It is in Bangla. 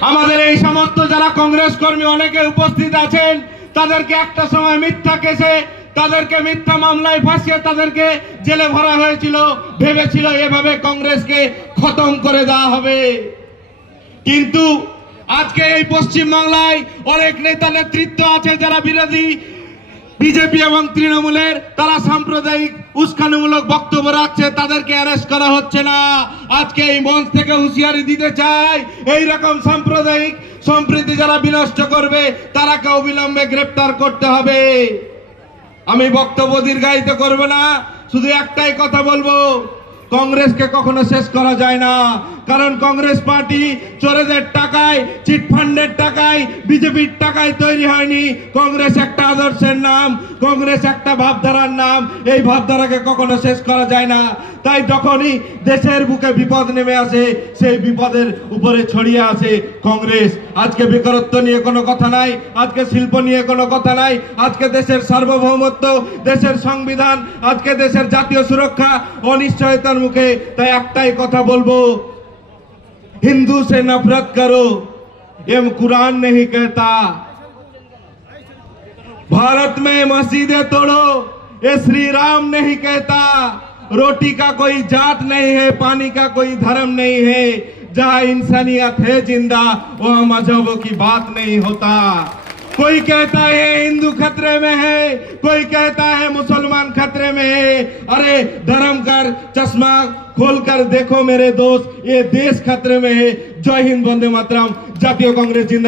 আমাদের এই সমস্ত যারা কংগ্রেস কর্মী অনেকে উপস্থিত আছেন, তাদেরকে একটা সময় মিথ্যা কেসে, তাদেরকে মিথ্যা মামলায় ফাঁসিয়ে তাদেরকে জেলে ভরা হয়েছিল, ভেবেছিল এভাবে কংগ্রেসকে খতম করে দেওয়া হবে। কিন্তু আজকে এই পশ্চিম বাংলায় অনেক নেতা নেতৃত্ব আছে যারা বিরোধী বিজেপি এবং তৃণমূলের তারা সাম্প্রদায়িক উস্কানিমূলক বক্তব্য রাখছে, তাদেরকে অ্যারেস্ট করা হচ্ছে না। আজকে এই মঞ্চ থেকে হুঁশিয়ারি দিতে চাই, এই রকম সাম্প্রদায়িক সম্প্রীতি যারা বিনষ্ট করবে, তারাকে অবিলম্বে গ্রেপ্তার করতে হবে। আমি বক্তব্য দীর্ঘায়িত করব না, শুধু একটাই কথা বলব কংগ্রেসকে কখনো শেষ করা যায় না। কারণ কংগ্রেস পার্টি চোরেদের টাকায় চিটফান্ডের টাকায়, বিজেপির টাকায় তৈরি হয়নি। কংগ্রেস একটা আদর্শের নাম, কংগ্রেস একটা ভাবধারার নাম। এই ভাবধারাকে কখনো শেষ করা যায় না। তাই যখনই দেশের বুকে বিপদ নেমে আসে, সেই বিপদের উপরে ছড়িয়ে আসে কংগ্রেস। আজকে বেকারত্ব নিয়ে কোনো কথা নাই, আজকে শিল্প নিয়ে কোনো কথা নাই, আজকে দেশের সার্বভৌমত্ব, দেশের সংবিধান, আজকে দেশের জাতীয় সুরক্ষা, অনিশ্চয়তার মুখে তাই একটাই কথা বলবো हिंदू से नफरत करो ये कुरान नहीं कहता भारत में मस्जिदें तोड़ो ये श्री राम नहीं कहता रोटी का कोई जात नहीं है पानी का कोई धर्म नहीं है जहाँ इंसानियत है जिंदा वहाँ मजहबों की बात नहीं होता कोई कहता है हिंदू खतरे में है कोई कहता है मुसलमान कमरे में। है अरे धर्म कर, चश्मा खोल कर देखो मेरे दोस्त, ये देश खतरे में है। जय हिंद, वंदे मातरम। जातीय, कांग्रेस ज़िंदा